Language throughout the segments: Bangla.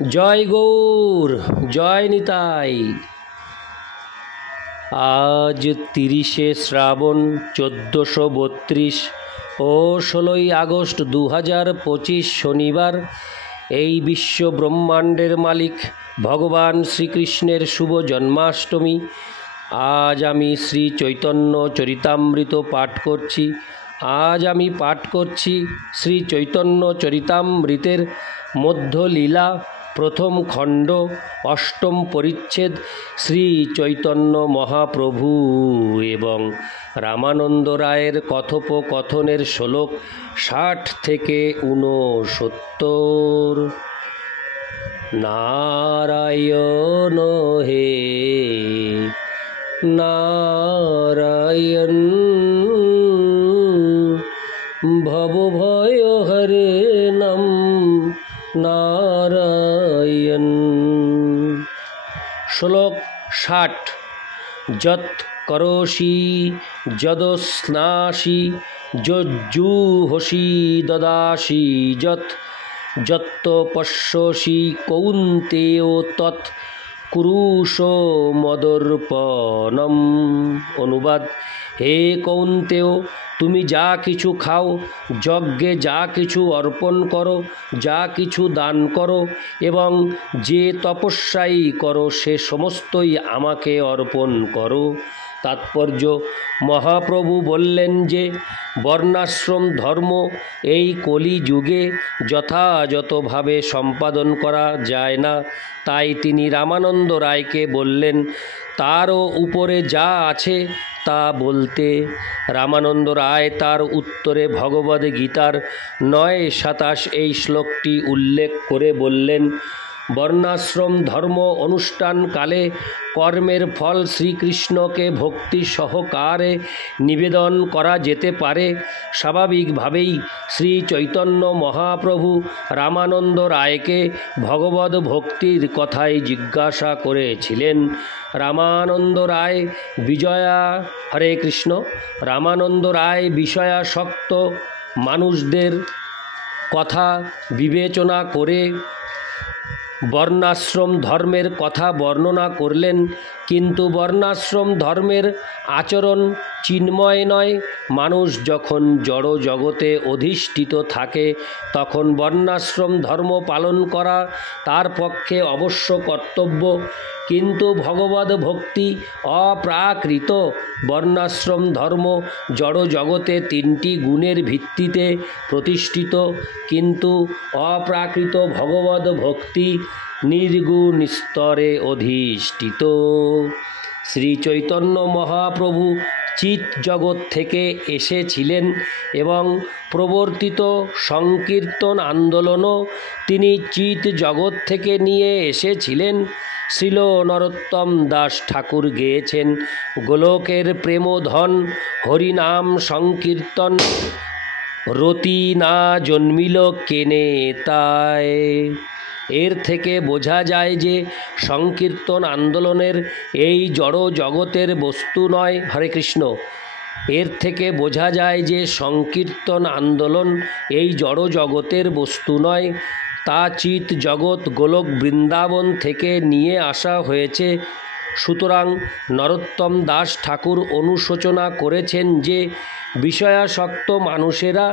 জয় গৌর, জয় নিতাই। আজ 30শে শ্রাবণ 1432 ও 16ই আগস্ট 2025 শনিবার। এই বিশ্ব ব্রহ্মাণ্ডের মালিক ভগবান শ্রীকৃষ্ণের শুভ জন্মাষ্টমী। আজ আমি শ্রী চৈতন্য চরিতামৃত পাঠ করছি। আজ আমি পাঠ করছি শ্রী চৈতন্য চরিতামৃতের মধ্যলীলা প্রথম খণ্ড, অষ্টম পরিচ্ছেদ। শ্রী চৈতন্য মহাপ্রভু এবং রামানন্দ রায়ের কথোপকথনের শ্লোক 60 থেকে 69। নারায়ণ হে নারায়ণ, ভবভয় হরে নাম নারায়ণ। শ্লোক 60। যৎ করোষি যদস্নাসি যজ্জুহসি দদাসি যৎ যত্ত পশ্যসি কৌন্তেয় তৎ কুরুষো মদর্পণম। অনুবাদ: হে কৌন্তেয়, তুমি যা কিছু খাও, যজ্ঞে যা কিছু অর্পণ করো, যা কিছু দান করো এবং যে তপস্যাই করো, সে সমস্তই আমাকে অর্পণ করো। তাৎপর্য: মহাপ্রভু বললেন যে বর্ণাশ্রম ধর্ম এই কলিযুগে যথাযথভাবে সম্পাদন করা যায় না। তাই তিনি রামানন্দ রায়কে বললেন তারও উপরে যা আছে তা বলতে। রামানন্দ রায় তার উত্তরে ভগবদ্গীতার 9:27 এই শ্লোকটি উল্লেখ করে বললেন, বর্ণাশ্রম ধর্ম অনুষ্ঠানকালে কর্মের ফল শ্রীকৃষ্ণকে ভক্তি সহকারে নিবেদন করা যেতে পারে। স্বাভাবিকভাবেই শ্রী চৈতন্য মহাপ্রভু রামানন্দ রায়কে ভগবদ ভক্তির কথাই জিজ্ঞাসা করেছিলেন। রামানন্দ রায় বিজয়া হরে কৃষ্ণ। রামানন্দ রায় বিষয়াসক্ত মানুষদের কথা বিবেচনা করে বর্ণাশ্রম ধর্মের কথা বর্ণনা করলেন। কিন্তু বর্ণাশ্রম ধর্মের আচরণ চিন্ময় নয়। মানুষ যখন জড় জগতে অধিষ্ঠিত থাকে তখন বর্ণাশ্রম ধর্ম পালন করা তার পক্ষে অবশ্য কর্তব্য। কিন্তু ভগবদ ভক্তি অপ্রাকৃত। বর্ণাশ্রম ধর্ম জড় জগতে 3টি গুণের ভিত্তিতে প্রতিষ্ঠিত, কিন্তু অপ্রাকৃত ভগবদ ভক্তি নির্গুণ স্তরে অধিষ্ঠিত। শ্রী চৈতন্য মহাপ্রভু চিৎ জগৎ থেকে এসেছিলেন এবং প্রবর্তিত সংকীর্তন আন্দোলনও তিনি চিৎ জগৎ থেকে নিয়ে এসেছিলেন। শ্রীল নরোত্তম দাস ঠাকুর গেয়েছেন, গোলকের প্রেমধন হরিনাম সংকীর্তন রতি না জন্মিল কেনে তাই। এর থেকে বোঝা যায় যে সংকীর্তন আন্দোলনের এই জড় জগতের বস্তু নয়। হরে কৃষ্ণ। এর থেকে বোঝা যায় যে সংকীর্তন আন্দোলন এই জড় জগতের বস্তু নয়, তা চিৎ জগৎ গোলক বৃন্দাবন থেকে নিয়ে আসা হয়েছে। সুতরাং নরোত্তম দাস ঠাকুর অনুশোচনা করেছেন যে বিষয়াসক্ত মানুষেরা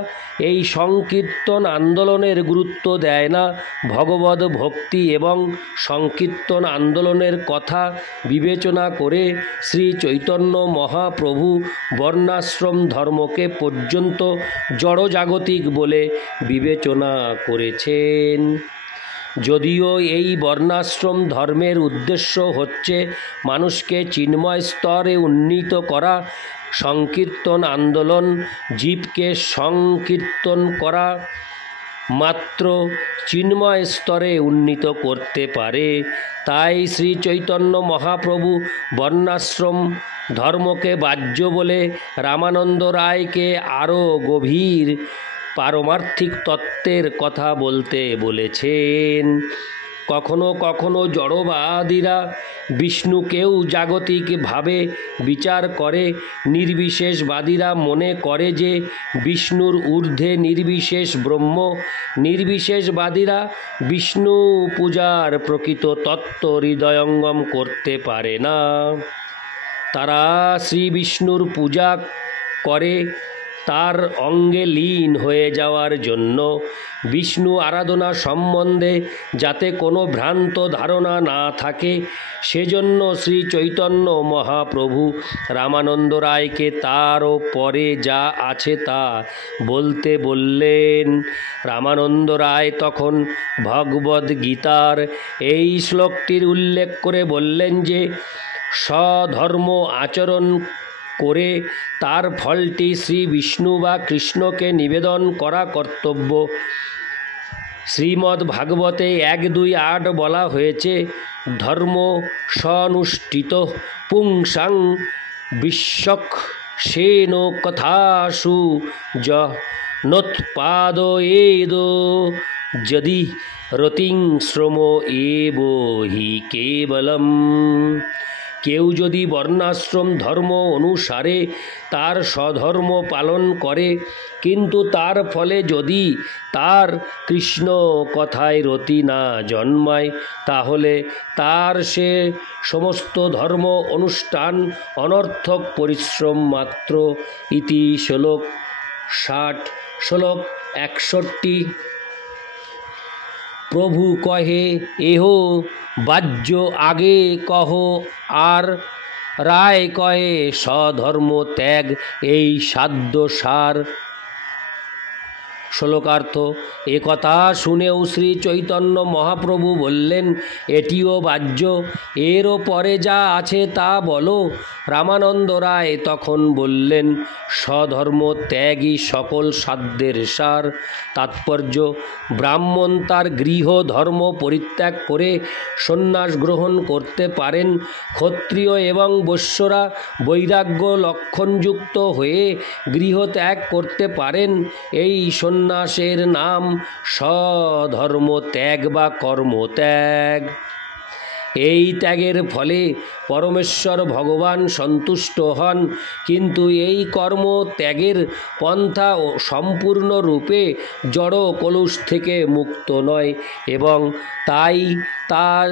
এই সংকীর্তন আন্দোলনের গুরুত্ব দেয় না। ভগবদ ভক্তি এবং সংকীর্তন আন্দোলনের কথা বিবেচনা করে শ্রী চৈতন্য মহাপ্রভু বর্ণাশ্রম ধর্মকে পর্যন্ত জড়জাগতিক বলে বিবেচনা করেছেন। যদিও এই বর্ণাশ্রম ধর্মের উদ্দেশ্য হচ্ছে মানুষকে চিন্ময় স্তরে উন্নীত করা, সংকীর্তন আন্দোলন জীবকে সংকীর্তন করা মাত্র চিন্ময় স্তরে উন্নীত করতে পারে। তাই শ্রী চৈতন্য মহাপ্রভু বর্ণাশ্রম ধর্মকে বাহ্য বলে রামানন্দ রায়কে আরও গভীর পারমার্থিক তত্ত্বের কথা বলতে বলেছেন। কখনো কখনো জড়বাদীরা বিষ্ণুকেও জাগতিকভাবে বিচার করে। নির্বিশেষবাদীরা মনে করে যে বিষ্ণুর ঊর্ধ্বে নির্বিশেষ ব্রহ্ম। নির্বিশেষবাদীরা বিষ্ণু পূজার প্রকৃত তত্ত্ব হৃদয়ঙ্গম করতে পারে না। তারা শ্রী বিষ্ণুর পূজা করে তার অঙ্গে লীন হয়ে যাওয়ার জন্য। বিষ্ণু আরাধনা সম্বন্ধে যাতে কোনো ভ্রান্ত ধারণা না থাকে সেজন্য শ্রী চৈতন্য মহাপ্রভু রামানন্দ রায়কে তারও পরে যা আছে তা বলতে বললেন। রামানন্দ রায় তখন ভগবদ্গীতার এই শ্লোকটির উল্লেখ করে বললেন যে স্বধর্ম আচরণ করে তার ফলটি শ্রী বিষ্ণু বা কৃষ্ণকে নিবেদন করা কর্তব্য। শ্রীমদ্ ভাগবতে 1-2-8 বলা হয়েছে, ধর্ম সনুষ্ঠিত পুংসাং বিশ্বক্সেন কথাসু নোৎপাদয়েদ যদি রতিং শ্রম এব হি কেবলম। কেউ যদি বর্ণাশ্রম ধর্ম অনুসারে তার স্বধর্ম পালন করে কিন্তু তার ফলে যদি তার কৃষ্ণ কথায় রতি না জন্মায় তাহলে তার সে সমস্ত ধর্ম অনুষ্ঠান অনর্থক পরিশ্রম মাত্র। ইতি শ্লোক 60। শ্লোক 61। প্রভু কহে এহ বাহ্য আগে কহ আর রায় কহে স্বধর্ম ত্যাগ এই সাধ্য সার। শ্লোকার্থ। একথা শুনেও শ্রী চৈতন্য মহাপ্রভু বললেন, এটিও বাহ্য, এরও পরে যা আছে তা বলো। রামানন্দ রায় তখন বললেন, স্বধর্ম ত্যাগই সকল সাধ্যের সার। তাৎপর্য, ব্রাহ্মণ তার গৃহ ধর্ম পরিত্যাগ করে সন্ন্যাস গ্রহণ করতে পারেন। ক্ষত্রিয় এবং বৈশ্যরা বৈরাগ্য লক্ষণযুক্ত হয়ে গৃহ ত্যাগ করতে পারেন। এই সন্ন্যাসের নাম স্বধর্ম ত্যাগ বা কর্মত্যাগ। এই ত্যাগের ফলে পরমেশ্বর ভগবান সন্তুষ্ট হন, কিন্তু এই কর্ম ত্যাগের পন্থা সম্পূর্ণরূপে জড় কলুষ থেকে মুক্ত নয় এবং তাই তার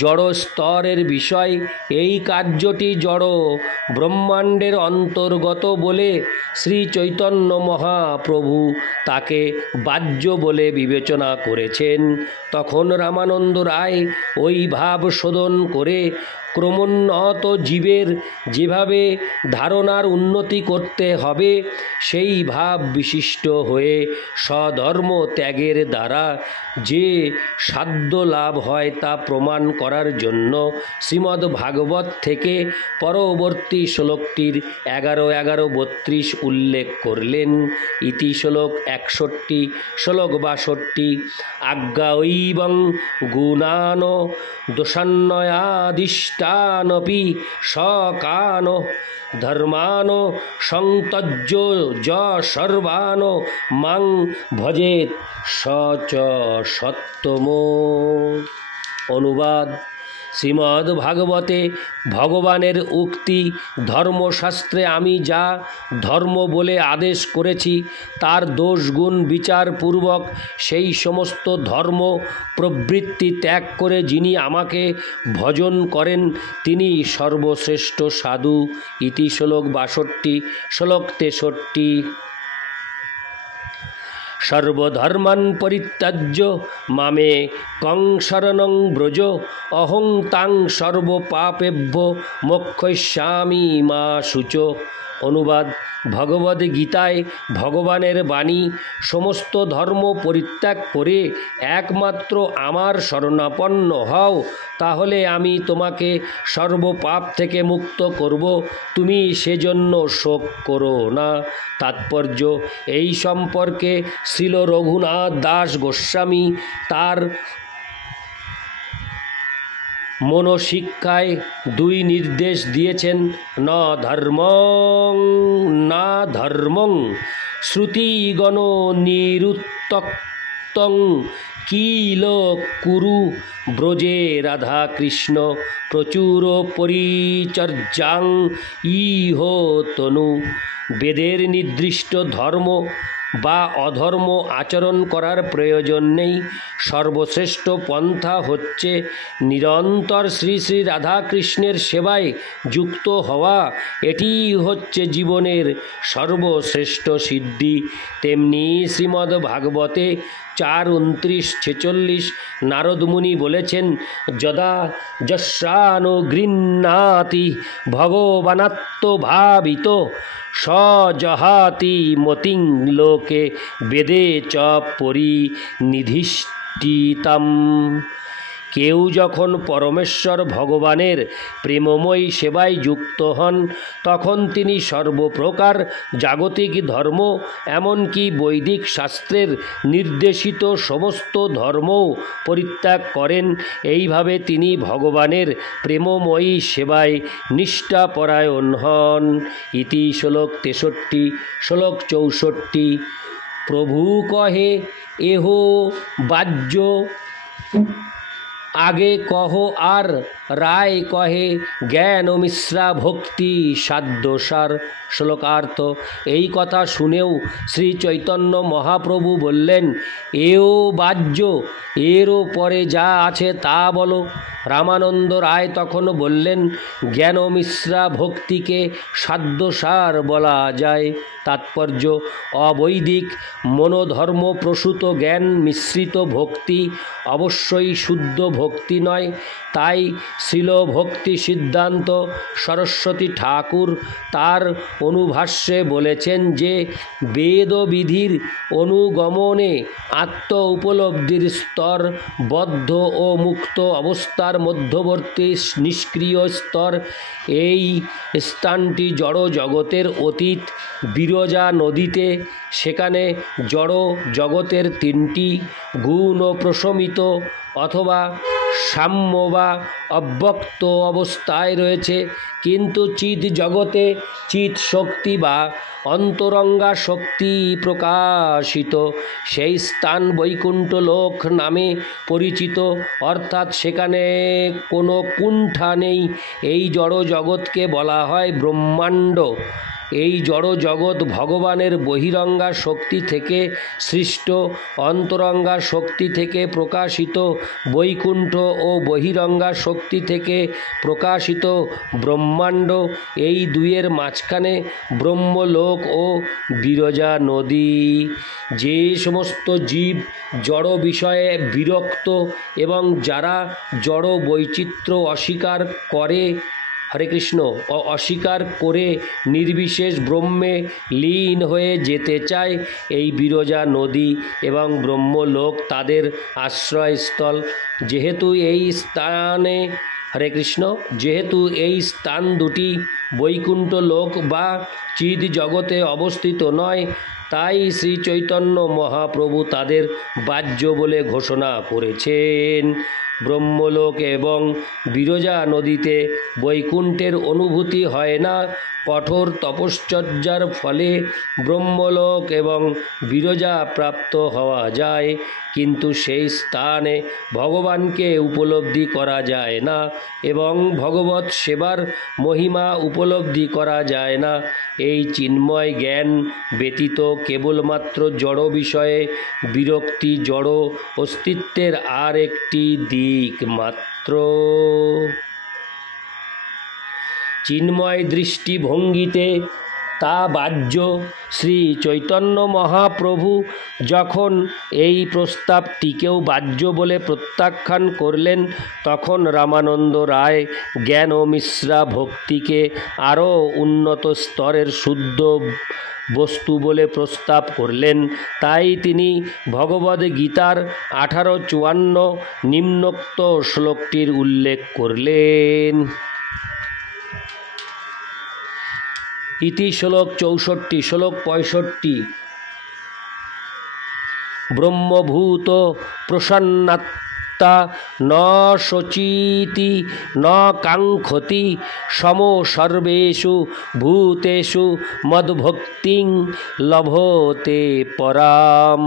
জড় স্তরের বিষয়। এই কার্যটি জড় ব্রহ্মাণ্ডের অন্তর্গত বলে শ্রী চৈতন্য মহাপ্রভু তাকে বাহ্য বলে বিবেচনা করেছেন। তখন রামানন্দ রায় ওই ভাব শোধন করে ক্রমোন্নত জীবের যেভাবে ধারণার উন্নতি করতে হবে সেই ভাব বিশিষ্ট হয়ে স্বধর্ম ত্যাগের দ্বারা যে সাধ্য লাভ হয় তা প্রমাণ করার জন্য শ্রীমদ্ ভাগবত থেকে পরবর্তী শ্লোকটির 11-32 উল্লেখ করলেন। ইতি শ্লোক 61। শ্লোক 62। আজ্ঞায়ৈবং গুণান দোষান্নয়াদিষ্টানপি সকান ধর্মান সংত্যজ্য য সর্বান মাং ভজেত স চ সত্তম। অনুবাদ। শ্রীমদ্ ভাগবতে ভগবানের উক্তি, ধর্মশাস্ত্রে আমি যা ধর্ম বলে আদেশ করেছি তার দোষগুণ বিচারপূর্বক সেই সমস্ত ধর্ম প্রবৃত্তি ত্যাগ করে যিনি আমাকে ভজন করেন তিনি সর্বশ্রেষ্ঠ সাধু। ইতি শ্লোক 62। শ্লোক 63। সর্বধর্মাन् পরিত্যাজ্য মামে কং শরণং ব্রজ অহং তাং সর্বপাপেভ্যো মোক্ষয়িষ্যামি মা শুচ। অনুবাদ। ভগবদ্গীতায় ভগবানের বাণী, সমস্ত ধর্ম পরিত্যাগ করে একমাত্র আমার শরণাপন্ন হও, তাহলে আমি তোমাকে সর্বপাপ থেকে মুক্ত করব, তুমি সেজন্য শোক করো না। তাৎপর্য, এই সম্পর্কে শ্রীল রঘুনাথ দাস গোস্বামী তার মনোশিক্ষায় 2 নির্দেশ দিয়েছেন। না ধর্মং শ্রুতিগণ নিরুক্তং কিল কুরু ব্রজে রাধা কৃষ্ণ প্রচুর পরিচর্যাং ইহ তনু। বেদের নির্দিষ্ট ধর্ম বা অধর্ম আচরণ করার প্রয়োজন নেই। সর্বশ্রেষ্ঠ পন্থা হচ্ছে নিরন্তর শ্রী শ্রী রাধাকৃষ্ণের সেবায় যুক্ত হওয়া। এটিই হচ্ছে জীবনের সর্বশ্রেষ্ঠ সিদ্ধি। তেমনি শ্রীমদ্ ভাগবতে 4:29-46 নারদমুনি বলেছেন, যদা যস্যানুগৃহ্ণাতি ভগবানাত্মভাবিত স জহাতি মতিং লোকে বেদে চ পরিনিধিষ্ঠিতাম। কেউ যখন পরমেশ্বর ভগবানের প্রেমময়ী সেবায় যুক্ত হন, তখন তিনি সর্বপ্রকার জাগতিক ধর্ম, এমনকি বৈদিক শাস্ত্রের নির্দেশিত সমস্ত ধর্মও পরিত্যাগ করেন। এইভাবে তিনি ভগবানের প্রেমময়ী সেবায় নিষ্ঠাপরায়ণ হন। ইতি শ্লোক 63। শ্লোক 64। প্রভু কহে এহ বাহ্য আগে কহ আর রায় কহে জ্ঞান মিশ্রা ভক্তি সাধ্যসার। শ্লোকার্থ। এই কথা শুনেও শ্রী চৈতন্য মহাপ্রভু বললেন, এও বাহ্য, এরও পরে যা আছে তা বলো। রামানন্দ রায় তখন বললেন, জ্ঞান মিশ্রা ভক্তিকে সাধ্যসার বলা যায়। তাৎপর্য, অবৈদিক মনোধর্ম প্রসূত জ্ঞান মিশ্রিত ভক্তি অবশ্যই শুদ্ধ ভক্তি নয়। তাই শ্রীল ভক্তি সিদ্ধান্ত সরস্বতী ঠাকুর তার অনুভাষ্যে বলেছেন যে, বেদবিধির অনুগমনে আত্ম উপলব্ধির স্তর বদ্ধ ও মুক্ত অবস্থার মধ্যবর্তী নিষ্ক্রিয় স্তর। এই স্থানটি জড় জগতের অতীত। বিরজা নদীতে সেখানে জড় জগতের 3টি গুণ প্রশমিত অথবা সাম্য বা অব্যক্ত অবস্থায় রয়েছে, কিন্তু চিৎ জগতে চিৎ শক্তি বা অন্তরঙ্গা শক্তি প্রকাশিত। সেই স্থান বৈকুণ্ঠ লোক নামে পরিচিত, অর্থাৎ সেখানে কোনো কুণ্ঠা নেই। এই জড় জগৎকে বলা হয় ব্রহ্মাণ্ড। এই জড় জগৎ ভগবানের বহিরঙ্গা শক্তি থেকে সৃষ্ট, অন্তরঙ্গা শক্তি থেকে প্রকাশিত। বৈকুণ্ঠ ও বহিরঙ্গা শক্তি থেকে প্রকাশিত ব্রহ্মাণ্ড, এই দুইয়ের মাঝখানে ব্রহ্মলোক ও বিরজা নদী। যে সমস্ত জীব জড় বিষয়ে বিরক্ত এবং যারা জড় বৈচিত্র্য অস্বীকার করে, হরে কৃষ্ণ, অস্বীকার করে নির্বিশেষ ব্রহ্মে লীন হয়ে যেতে চায়, এই বিরজা নদী এবং ব্রহ্মলোক তাদের আশ্রয়স্থল। যেহেতু এই স্থানে, হরে কৃষ্ণ, যেহেতু এই স্থান দুটি বৈকুণ্ঠ লোক বা চিদ জগতে অবস্থিত নয়, তাই শ্রী চৈতন্য মহাপ্রভু তাদের বাহ্য বলে ঘোষণা করেছেন। ব্রহ্মলোক এবং বিরজা নদীতে বৈকুণ্ঠের অনুভূতি হয় না। কঠোর তপশ্চর্যার ফলে ব্রহ্মলোক এবং বিরজা প্রাপ্ত হওয়া যায়, কিন্তু সেই স্থানে ভগবানকে উপলব্ধি করা যায় না এবং ভগবৎ সেবার মহিমা উপলব্ধি করা যায় না। এই চিন্ময় জ্ঞান ব্যতীত কেবলমাত্র জড় বিষয়ে বিরক্তি জড় অস্তিত্বের আর একটি দিক মাত্র। চিন্ময় দৃষ্টিভঙ্গিতে তা বাহ্য। শ্রী চৈতন্য মহাপ্রভু যখন এই প্রস্তাবটিকেও বাহ্য বলে প্রত্যাখ্যান করলেন, তখন রামানন্দ রায় জ্ঞান ও মিশ্রা ভক্তিকে আরও উন্নত স্তরের শুদ্ধ বস্তু বলে প্রস্তাব করলেন। তাই তিনি ভগবদ্গীতার 18:54 নিম্নোক্ত শ্লোকটির উল্লেখ করলেন। ইতি শ্লোক 64। শ্লোক 65। ব্রহ্মভূত প্রসন্নাত্মা ন শোচিতি ন কাঙ্ক্ষতি সমো সর্বেষু ভূতেষু মদ্ভক্তিং লভতে পরাম।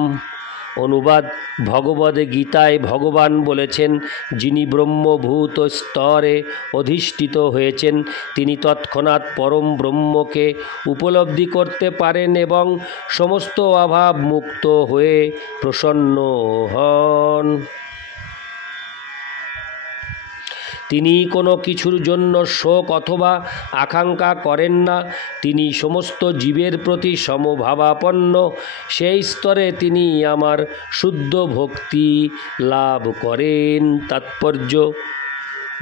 অনুবাদ: ভগবদ গীতায় ভগবান বলেছেন, যিনি ব্রহ্মভূত স্তরে অধিষ্ঠিত হয়েছেন তিনি তৎক্ষণাৎ পরম ব্রহ্মকে উপলব্ধি করতে পারেন এবং সমস্ত অভাব মুক্ত হয়ে প্রসন্ন হন। তিনি কোনো কিছুর জন্য শোক অথবা আকাঙ্ক্ষা করেন না। তিনি সমস্ত জীবের প্রতি সমভাবাপন্ন। সেই স্তরে তিনি আমার শুদ্ধ ভক্তি লাভ করেন। তাৎপর্য: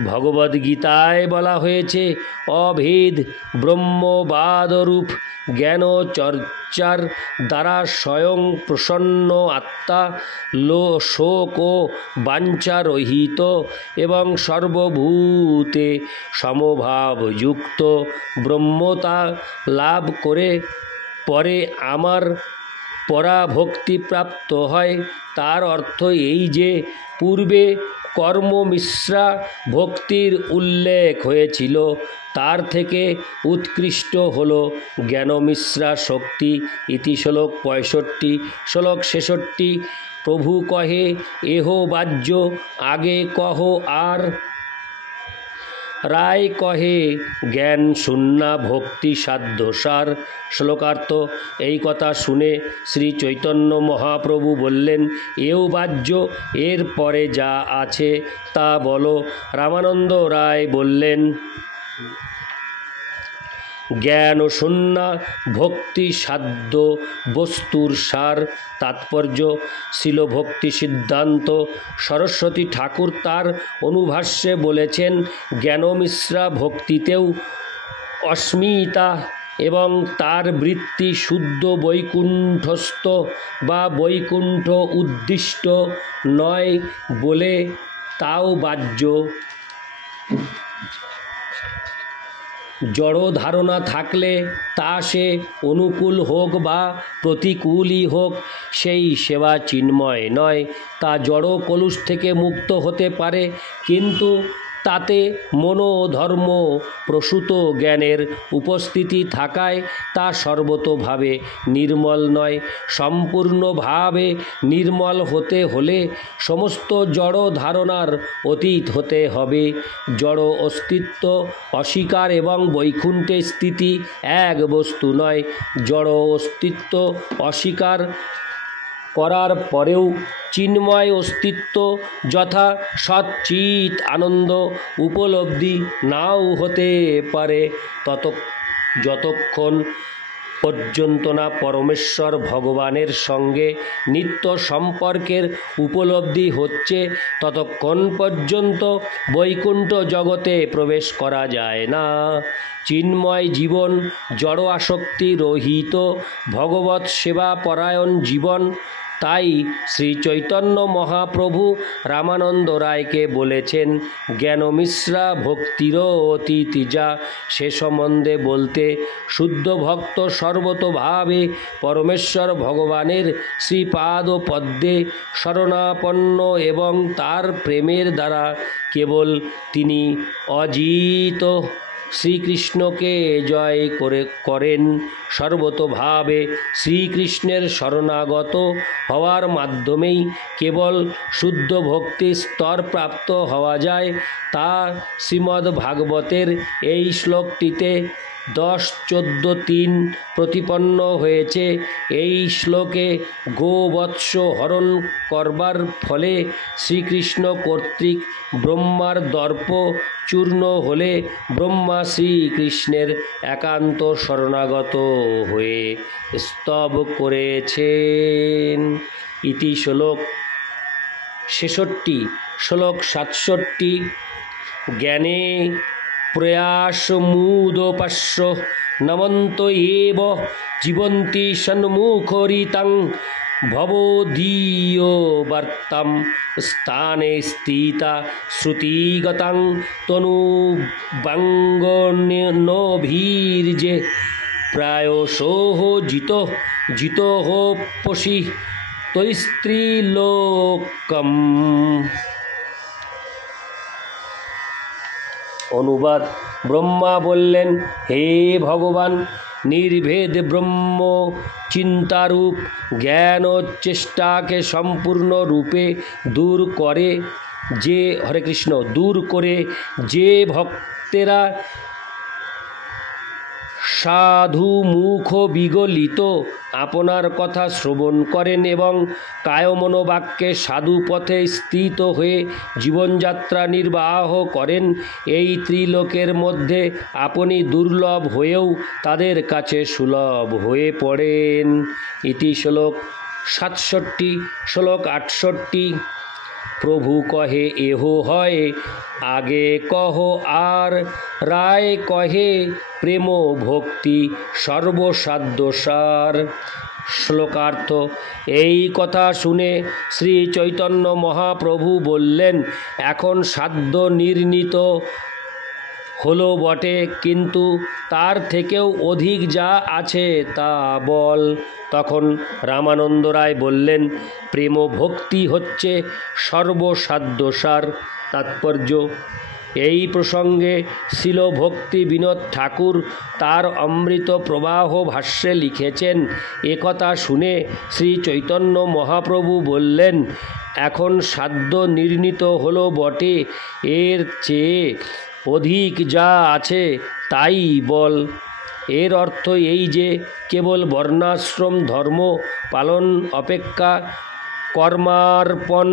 ভগবদ্গীতায় বলা হয়েছে, অভেদ ব্রহ্মবাদরূপ জ্ঞান চর্চার দ্বারা স্বয়ং প্রসন্ন আত্মা শোক ও বাঞ্ছারহিত এবং সর্বভূতে সমভাবযুক্ত ব্রহ্মতা লাভ করে পরে আমার পরাভক্তি প্রাপ্ত হয়। তার অর্থ এই যে, পূর্বে কর্মমিশ্রা ভক্তির উল্লেখ হয়েছিল, তার থেকে উৎকৃষ্ট হল জ্ঞানমিশ্রা শক্তি। ইতি শ্লোক 65। শ্লোক 66। প্রভু কহে, এহ বাহ্য আগে কহ আর। রায় কহে, জ্ঞান শূন্যা ভক্তি সাধ্য সার। শ্লোকার্থ: এই কথা শুনে শ্রী চৈতন্য মহাপ্রভু বললেন, এও বাহ্য, এর পরে যা আছে তা বলো। রামানন্দ রায় বললেন, জ্ঞান শূন্যা ভক্তি সাধ্য বস্তুর সার। তাৎপর্য: শিল ভক্তি সিদ্ধান্ত সরস্বতী ঠাকুর তার অনুভাষ্যে বলেছেন, জ্ঞানমিশ্রা ভক্তিতেও অস্মিতা এবং তার বৃত্তি শুদ্ধ বৈকুণ্ঠস্থ বা বৈকুণ্ঠ উদ্দিষ্ট নয় বলে তাও বাহ্য। জড় ধারণা থাকলে তা সে অনুকূল হোক বা প্রতিকূলই হোক, সেই সেবা চিন্ময় নয়। তা জড় কলুষ থেকে মুক্ত হতে পারে, কিন্তু তাতে মনোধর্ম প্রসূত জ্ঞানের উপস্থিতি থাকায় তা সর্বতোভাবে নির্মল নয়। সম্পূর্ণভাবে নির্মল হতে হলে সমস্ত জড় ধারণার অতীত হতে হবে। জড় অস্তিত্ব অস্বীকার এবং বৈকুণ্ঠে স্থিতি এক বস্তু নয়। জড় অস্তিত্ব অস্বীকার করার পরেও চিন্ময় অস্তিত্ব যথা সচ্চিৎ আনন্দ উপলব্ধি নাও হতে পারে যতক্ষণ পর্যন্ত না পরমেশ্বর ভগবানের সঙ্গে নিত্য সম্পর্কের উপলব্ধি হচ্ছে, ততক্ষণ পর্যন্ত বৈকুণ্ঠ জগতে প্রবেশ করা যায় না। চিন্ময় জীবন জড় আসক্তি রহিত ভগবৎ সেবা পরায়ণ জীবন। তাই শ্রী চৈতন্য মহাপ্রভু রামানন্দ রায়কে বলেছেন, জ্ঞানমিশ্রা ভক্তিরও অতীত যা, সে সম্বন্ধে বলতে শুদ্ধ ভক্ত সর্বতোভাবে পরমেশ্বর ভগবানের শ্রীপাদ পদ্মে শরণাপন্ন এবং তার প্রেমের দ্বারা কেবল তিনি অজিত শ্রীকৃষ্ণকে জয় করেন। সর্বতোভাবে শ্রীকৃষ্ণের শরণাগত হওয়ার মাধ্যমেই কেবল শুদ্ধ ভক্তির স্তর প্রাপ্ত হওয়া যায়। তা শ্রীমদ্ ভাগবতের এই শ্লোকটিতে 10-14-3 প্রতিপন্ন হয়েছে। এই শ্লোকে গোবৎস হরণ করবার ফলে শ্রীকৃষ্ণ কর্তৃক ব্রহ্মার দর্প চূর্ণ হলে ব্রহ্মা শ্রীকৃষ্ণের একান্ত শরণাগত হয়ে স্তব করেছেন। ইতি শ্লোক 66। শ্লোক 67। জ্ঞানে প্রয়াসমুদোপাস্য নমন্ত এব জীবন্তি সন্মুখরিতাং ভবদীয় বার্তাম স্থানে স্থিতা শ্রুতিগতাং তনুবাঙ্গনভীর্যে প্রায়শোহ জিতোহ পশি তৈস্ত্রীলোকম। অনুবাদ: ব্রহ্মা বললেন, হে ভগবান, নির্ভেদ ব্রহ্ম চিন্তারূপ জ্ঞান ও চেষ্টাকে সম্পূর্ণ রূপে দূর করে যে ভক্তেরা সাধু মুখ বিগলিত আপনার কথা শ্রবণ করেন এবং কায়মনোবাক্যে সাধু পথে স্থিত হয়ে জীবনযাত্রা নির্বাহ করেন, এই ত্রিলোকের মধ্যে আপনি দুর্লভ হয়েও তাদের কাছে সুলভ হয়ে পড়েন। ইতি শ্লোক 67। শ্লোক 68। প্রভু কহে এহ হয় আগে কহ আর রায় কহে প্রেম ভক্তি সর্বসাধ্য সার। শ্লোকার্থ। এই কথা শুনে শ্রী চৈতন্য মহাপ্রভু বললেন, এখন সাধ্য নির্ণীত হলো বটে, কিন্তু তার থেকেও অধিক যা আছে তা বল। তখন রামানন্দ রায় বললেন, প্রেম ভক্তি হচ্ছে সর্বসাধ্যসার। তাৎপর্য। এই প্রসঙ্গে শ্রীল ভক্তি বিনোদ ঠাকুর তার অমৃত প্রবাহ ভাষ্যে লিখেছেন, একথা শুনে শ্রী চৈতন্য মহাপ্রভু বললেন, এখন সাধ্য নির্ণীত হলো বটে, এর চেয়ে অধিক যা আছে তাই বল। এর অর্থ এই যে কেবল বর্ণাশ্রম ধর্ম পালন অপেক্ষা কর্মার্পণ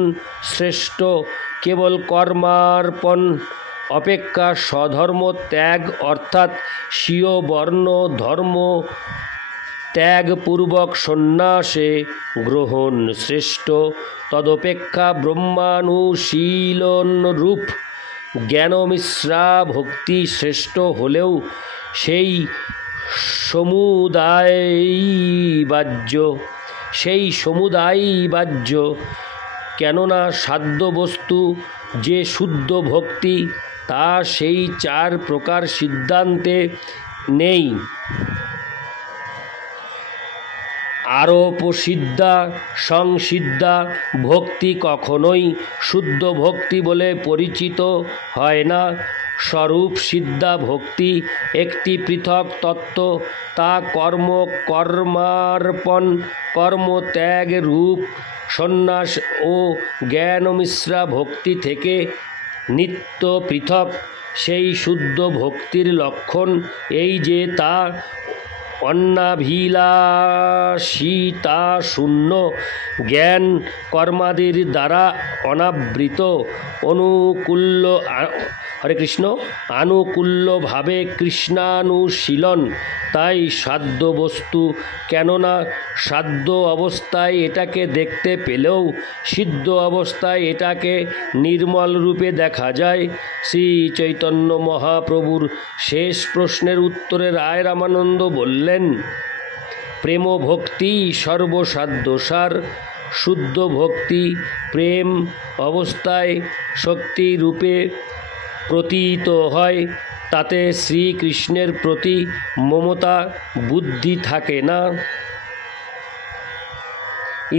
শ্রেষ্ঠ, কেবল কর্মার্পণ অপেক্ষা স্বধর্ম ত্যাগ অর্থাৎ স্বীয় বর্ণ ধর্ম ত্যাগপূর্বক সন্ন্যাসে গ্রহণ শ্রেষ্ঠ। তদপেক্ষা ব্রহ্মানুশীলনরূপ জ্ঞানমিশ্রা ভক্তি শ্রেষ্ঠ হলেও সেই সমুদায়ই বাহ্য। কেননা সাধ্য বস্তু যে শুদ্ধ ভক্তি তা সেই 4 প্রকার সিদ্ধান্তে নেই। আরোপসিদ্ধা সংসিদ্ধা ভক্তি কখনোই শুদ্ধ ভক্তি বলে পরিচিত হয় না। স্বরূপ সিদ্ধা ভক্তি একটি পৃথক তত্ত্ব, তা কর্মার্পণ কর্মত্যাগ রূপ সন্ন্যাস ও জ্ঞানমিশ্রা ভক্তি থেকে নিত্য পৃথক। সেই শুদ্ধ ভক্তির লক্ষণ এই যে তা অন্যাভিলাষিতা শূন্য, জ্ঞান কর্মাদির দ্বারা অনাবৃত, আনুকূল্যভাবে কৃষ্ণানুশীলন, তাই সাধ্য বস্তু। কেননা সাধ্য অবস্থায় এটাকে দেখতে পেলেও সিদ্ধ অবস্থায় এটাকে নির্মল রূপে দেখা যায়। শ্রী চৈতন্য মহাপ্রভুর শেষ প্রশ্নের উত্তরে রায় রামানন্দ বললেন, প্রেম ভক্তি সর্বসাধ্যসার। শুদ্ধ ভক্তি প্রেম অবস্থায় শক্তি রূপে প্রতীত হয়, তাতে শ্রীকৃষ্ণের প্রতি মমতা বুদ্ধি থাকে না।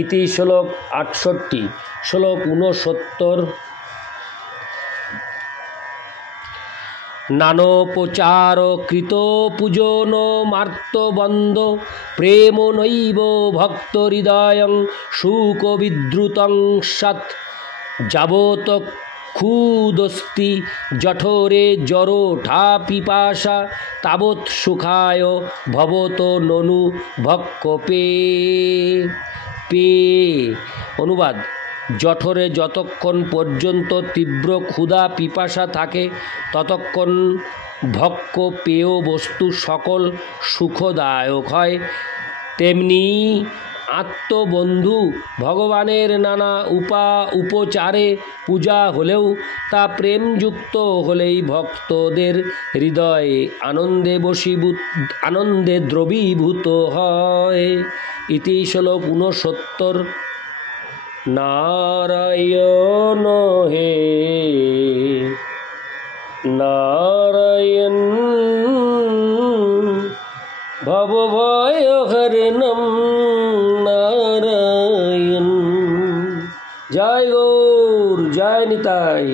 ইতি শ্লোক 68। শ্লোক 69। নানোপচার কৃত পূজন মার্তবন্দ প্রেম নৈব ভক্ত হৃদয়ং শুক বিদ্রুতং সৎ যাবত ক্ষুদস্তি জঠরে জড়োঠা পিপাসা তাবৎ সুখায় ভবত ননু ভক্ষ পে। অনুবাদ। জঠরে যতক্ষণ পর্যন্ত তীব্র ক্ষুধা পিপাসা থাকে ততক্ষণ ভক্ষ পেয় বস্তু সকল সুখদায়ক হয়, তেমনি আত্মবন্ধু ভগবানের নানা উপচারে পূজা হলেও তা প্রেমযুক্ত হলেই ভক্তদের হৃদয়ে আনন্দে দ্রবীভূত হয়। ইতি শ্লোক 69। নারায়ণ হে নারায়ণ ভবভয়হরণম নারায়ণ। জয় গৌর, জয় নিতাই।